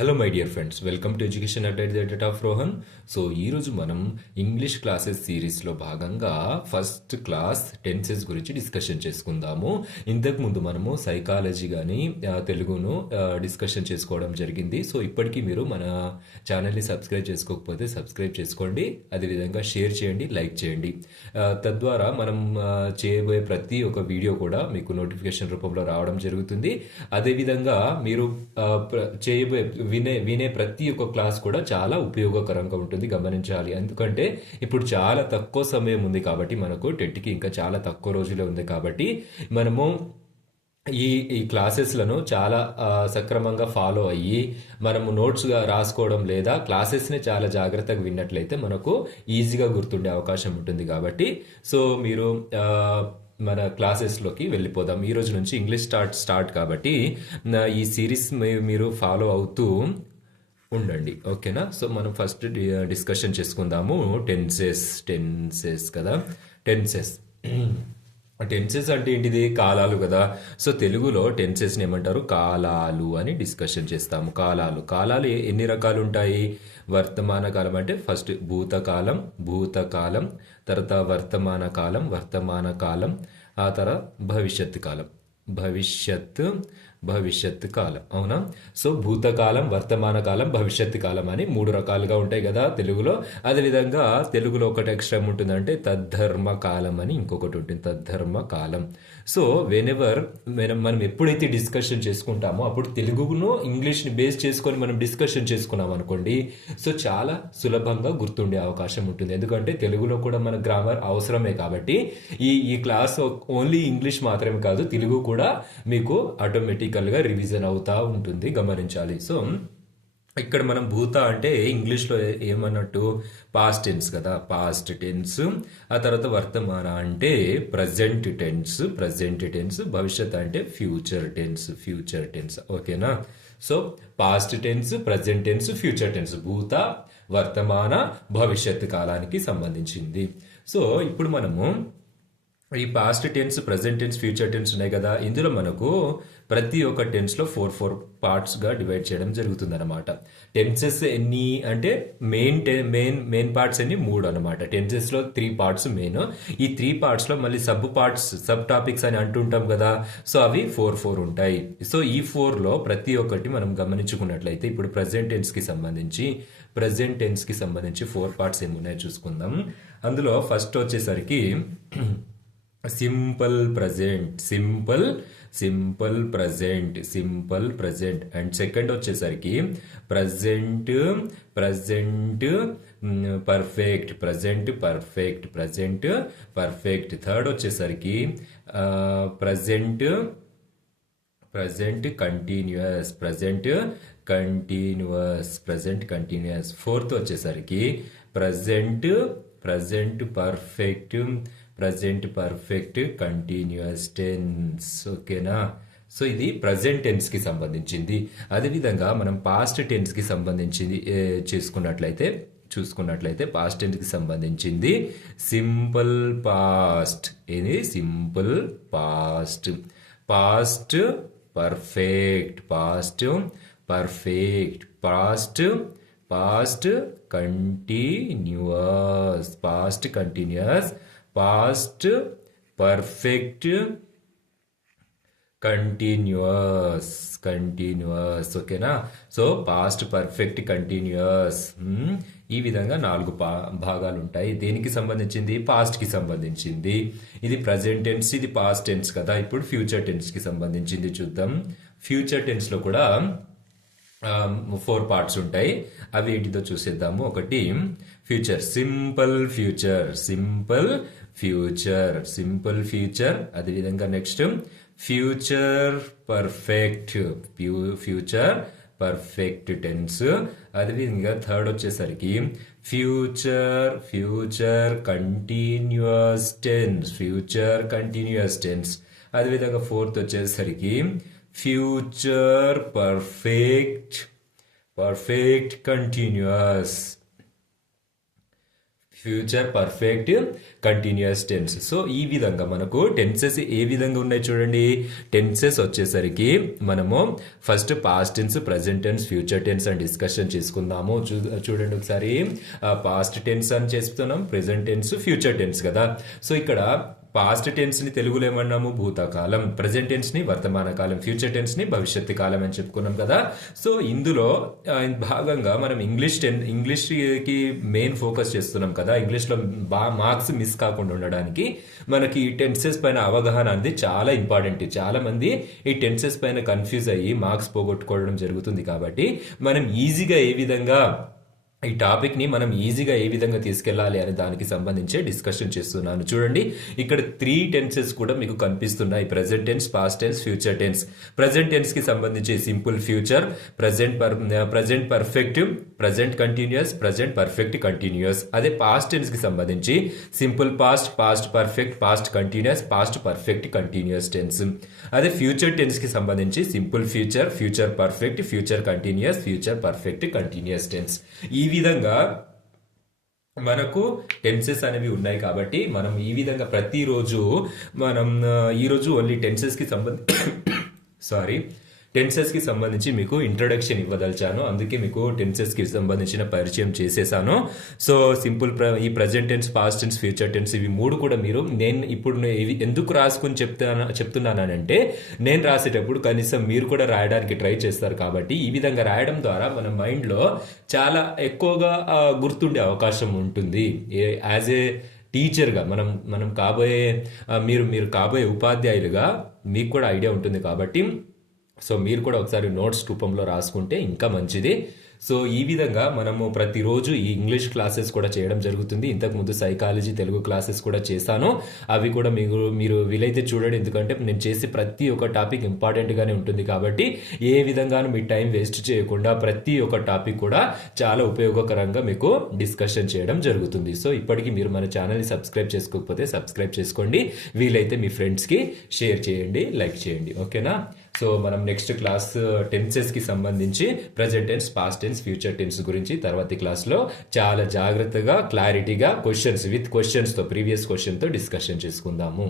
Hello my dear friends welcome to education at the of Rohan so ఈరోజు మనం English classes సిరీస్లో భాగంగా first class tenses గురించి discussion చేసుకుందాము. ఇంతకుముందు మనము సైకాలజీ కానీ తెలుగును డిస్కషన్ చేసుకోవడం జరిగింది. సో ఇప్పటికీ మీరు మన ఛానల్ని సబ్స్క్రైబ్ చేసుకోకపోతే సబ్స్క్రైబ్ చేసుకోండి. అదేవిధంగా షేర్ చేయండి లైక్ చేయండి. తద్వారా మనం చేయబోయే ప్రతి ఒక్క వీడియో కూడా మీకు నోటిఫికేషన్ రూపంలో రావడం జరుగుతుంది. అదేవిధంగా మీరు చేయబోయే వినే వినే ప్రతి ఒక్క క్లాస్ కూడా చాలా ఉపయోగకరంగా ఉంటుంది గమనించాలి. ఎందుకంటే ఇప్పుడు చాలా తక్కువ సమయం ఉంది కాబట్టి మనకు టెట్కి ఇంకా చాలా తక్కువ రోజులే ఉంది కాబట్టి మనము ఈ ఈ క్లాసెస్లను చాలా సక్రమంగా ఫాలో అయ్యి మనము నోట్స్గా రాసుకోవడం లేదా క్లాసెస్ని చాలా జాగ్రత్తగా విన్నట్లయితే మనకు ఈజీగా గుర్తుండే అవకాశం ఉంటుంది కాబట్టి సో మీరు మన క్లాసెస్లోకి వెళ్ళిపోదాం. ఈ రోజు నుంచి ఇంగ్లీష్ స్టార్ట్ స్టార్ట్ కాబట్టి నా ఈ సిరీస్ మీ- మీరు ఫాలో అవుతూ ఉండండి. ఓకేనా? సో మనం ఫస్ట్ డిస్కషన్ చేసుకుందాము. టెన్సెస్ టెన్సెస్ కదా? టెన్సెస్. టెన్సెస్ అంటే ఏంటిది? కాలాలు కదా. సో తెలుగులో టెన్సెస్ని ఏమంటారు? కాలాలు అని డిస్కషన్ చేస్తాము. కాలాలు. కాలాలు ఏ- ఎన్ని రకాలు ఉంటాయి వర్తమాన కాలం అంటే ఫస్ట్ భూతకాలం భూతకాలం తర్వాత వర్తమాన కాలం వర్తమాన కాలం ఆ తర్వాత భవిష్యత్ కాలం. భవిష్యత్ భవిష్యత్ కాలం. అవునా? సో భూతకాలం వర్తమాన కాలం భవిష్యత్ కాలం అని మూడు రకాలుగా ఉంటాయి కదా తెలుగులో. అదేవిధంగా తెలుగులో ఒకటి ఎక్స్ట్రా ఉంటుందంటే తద్ధర్మ కాలం అని ఇంకొకటి ఉంటుంది తద్ధర్మ కాలం. సో వెనెవర్ మనం మనం ఎప్పుడైతే డిస్కషన్ చేసుకుంటామో అప్పుడు తెలుగును ఇంగ్లీష్ని బేస్ చేసుకొని మనం డిస్కషన్ చేసుకున్నాం అనుకోండి సో చాలా సులభంగా గుర్తుండే అవకాశం ఉంటుంది. ఎందుకంటే తెలుగులో కూడా మన గ్రామర్ అవసరమే కాబట్టి ఈ ఈ క్లాస్ ఓన్లీ ఇంగ్లీష్ మాత్రమే కాదు తెలుగు కూడా మీకు ఆటోమేటిక్ ఆటోమేటికల్గా రివిజన్ అవుతూ ఉంటుంది గమనించాలి. సో ఇక్కడ మనం భూత అంటే ఇంగ్లీష్లో ఏమన్నట్టు పాస్ట్ టెన్స్ కదా. పాస్ట్ టెన్స్ ఆ తర్వాత వర్తమాన అంటే ప్రజెంట్ టెన్స్ ప్రజెంట్ టెన్స్ భవిష్యత్ అంటే ఫ్యూచర్ టెన్స్ ఫ్యూచర్ టెన్స్ ఓకేనా? So past tense present tense future tense భూత వర్తమాన భవిష్యత్ కాలానికి సంబంధించింది. సో ఇప్పుడు మనము ఈ past tense present tense future tense ఉన్నాయి కదా. ఇందులో మనకు ప్రతి ఒక్క టెన్స్లో ఫోర్ ఫోర్ పార్ట్స్గా డివైడ్ చేయడం జరుగుతుంది అనమాట టెన్సెస్ ఎన్ని అంటే మెయిన్ మెయిన్ మెయిన్ పార్ట్స్ అన్ని మూడు అనమాట టెన్సెస్లో త్రీ పార్ట్స్ మెయిన్. ఈ త్రీ పార్ట్స్లో మళ్ళీ సబ్ పార్ట్స్ సబ్ టాపిక్స్ అని అంటుంటాం కదా సో అవి ఫోర్ ఫోర్ ఉంటాయి. సో ఈ ఫోర్లో ప్రతి ఒక్కటి మనం గమనించుకున్నట్లయితే ఇప్పుడు ప్రజెంట్ టెన్స్కి సంబంధించి ప్రజెంట్ టెన్స్కి సంబంధించి ఫోర్ పార్ట్స్ ఏమున్నాయో చూసుకుందాం. అందులో ఫస్ట్ వచ్చేసరికి simple present simple simple present simple present. And second వచ్చేసరికి present present perfect present perfect present perfect. Third వచ్చేసరికి present present continuous present continuous present continuous fourth వచ్చేసరికి present present perfect. Present perfect continuous tense ఓకేనా? So ఇది present టెన్స్కి సంబంధించింది. అదేవిధంగా మనం past టెన్స్కి సంబంధించింది చేసుకున్నట్లయితే చూసుకున్నట్లయితే పాస్ట్ టెన్స్కి సంబంధించింది సింపుల్ పాస్ట్. ఇది simple past. Past perfect. Past perfect. Past past continuous past continuous past perfect continuous continuous ఓకేనా సో పాస్ట్ పర్ఫెక్ట్ కంటిన్యూస్ ఈ విధంగా నాలుగు పా భాగాలు ఉంటాయి దేనికి సంబంధించింది? పాస్ట్కి సంబంధించింది. ఇది ప్రజెంట్ టెన్స్ ఇది పాస్ట్ టెన్స్ కదా? ఇప్పుడు ఫ్యూచర్ టెన్స్కి సంబంధించింది చూద్దాం. ఫ్యూచర్ టెన్స్లో కూడా ఫోర్ పార్ట్స్ ఉంటాయి. అవి ఏంటిదో చూసేద్దాము. ఒకటి future simple future simple future simple future అదేవిధంగా next future perfect future perfect tense అదేవిధంగా థర్డ్ వచ్చేసరికి future future continuous tense future continuous tense అదేవిధంగా ఫోర్త్ వచ్చేసరికి future perfect perfect continuous future perfect continuous tense so ఈ విధంగా మనకు tenses ఏ విధంగా ఉన్నాయి చూడండి. టెన్సెస్ వచ్చేసరికి మనము first past tense present tense future tense అని డిస్కషన్ చేసుకుందాము. చూ- చూడండి ఒకసారి. పాస్ట్ టెన్స్ అని చేస్తున్నాం ప్రెజెంట్ టెన్స్ ఫ్యూచర్ టెన్స్ కదా. సో ఇక్కడ పాస్ట్ టెన్స్ని తెలుగులో ఏమన్నాము? భూతకాలం. ప్రజెంట్ టెన్స్ని వర్తమాన కాలం ఫ్యూచర్ టెన్స్ని భవిష్యత్తు కాలం అని చెప్పుకున్నాం కదా. సో ఇందులో భాగంగా మనం ఇంగ్లీష్ టెన్ ఇంగ్లీష్కి మెయిన్ ఫోకస్ చేస్తున్నాం కదా. ఇంగ్లీష్లో బా బాగా మార్క్స్ మిస్ కాకుండా ఉండడానికి మనకి ఈ టెన్సెస్ పైన అవగాహన అనేది చాలా ఇంపార్టెంట్ చాలా మంది ఈ టెన్సెస్ పైన కన్ఫ్యూజ్ అయ్యి మార్క్స్ పోగొట్టుకోవడం జరుగుతుంది కాబట్టి మనం ఈజీగా ఏ విధంగా ఈ టాపిక్ని మనం ఈజీగా ఏ విధంగా తీసుకెళ్ళాలి అనే దానికి సంబంధించి డిస్కషన్ చేస్తున్నాను. చూడండి ఇక్కడ త్రీ టెన్సెస్ కూడా మీకు కనిపిస్తున్నాయి. Present tense past tense future tense present టెన్స్కి సంబంధించి simple future present per present perfect present continuous present perfect continuous అదే పాస్ట్ టెన్స్కి సంబంధించి simple past past perfect past continuous past perfect continuous tense అదే future టెన్స్కి సంబంధించి simple future future perfect future continuous future perfect continuous tense ఈ విధంగా మనకు tenses అనేవి ఉన్నాయి కాబట్టి మనం ఈ విధంగా ప్రతిరోజు మనం ఈరోజు ఓన్లీ టెన్సెస్కి సారీ టెన్సెస్కి సంబంధించి మీకు ఇంట్రొడక్షన్ ఇవ్వదలిచాను. అందుకే మీకు టెన్సెస్కి సంబంధించిన పరిచయం చేసేసాను. సో సింపుల్ ప్ర- ఈ present tense past tense future tense ఇవి మూడు కూడా మీరు నేను ఇప్పుడు ఇవి ఎందుకు రాసుకుని చెప్తాను చెప్తున్నానంటే నేను రాసేటప్పుడు కనీసం మీరు కూడా రాయడానికి ట్రై చేస్తారు కాబట్టి ఈ విధంగా రాయడం ద్వారా మన మైండ్లో చాలా ఎక్కువగా గుర్తుండే అవకాశం ఉంటుంది. యాజ్ ఏ టీచర్గా మనం మనం కాబోయే మీరు మీరు కాబోయే ఉపాధ్యాయులుగా మీకు కూడా ఐడియా ఉంటుంది కాబట్టి సో మీరు కూడా ఒకసారి నోట్స్ రూపంలో రాసుకుంటే ఇంకా మంచిది. సో ఈ విధంగా మనము ప్రతిరోజు ఈ ఇంగ్లీష్ క్లాసెస్ కూడా చేయడం జరుగుతుంది. ఇంతకు ముందు సైకాలజీ తెలుగు క్లాసెస్ కూడా చేశాను. అవి కూడా మీరు మీరు వీలైతే చూడండి. ఎందుకంటే నేను చేసే ప్రతి ఒక్క టాపిక్ ఇంపార్టెంట్గానే ఉంటుంది కాబట్టి ఏ విధంగానూ మీ టైం వేస్ట్ చేయకుండా ప్రతి ఒక్క టాపిక్ కూడా చాలా ఉపయోగకరంగా మీకు డిస్కషన్ చేయడం జరుగుతుంది. సో ఇప్పటికీ మీరు మన ఛానల్ని సబ్స్క్రైబ్ చేసుకోకపోతే సబ్స్క్రైబ్ చేసుకోండి. వీలైతే మీ ఫ్రెండ్స్కి షేర్ చేయండి లైక్ చేయండి. ఓకేనా? సో మనం నెక్స్ట్ క్లాస్ టెన్సెస్కి సంబంధించి present tense past tense future tense గురించి తర్వాతి క్లాస్లో చాలా జాగ్రత్తగా క్లారిటీగా క్వశ్చన్స్ విత్ క్వశ్చన్స్తో ప్రీవియస్ క్వశ్చన్తో డిస్కషన్ చేసుకుందాము.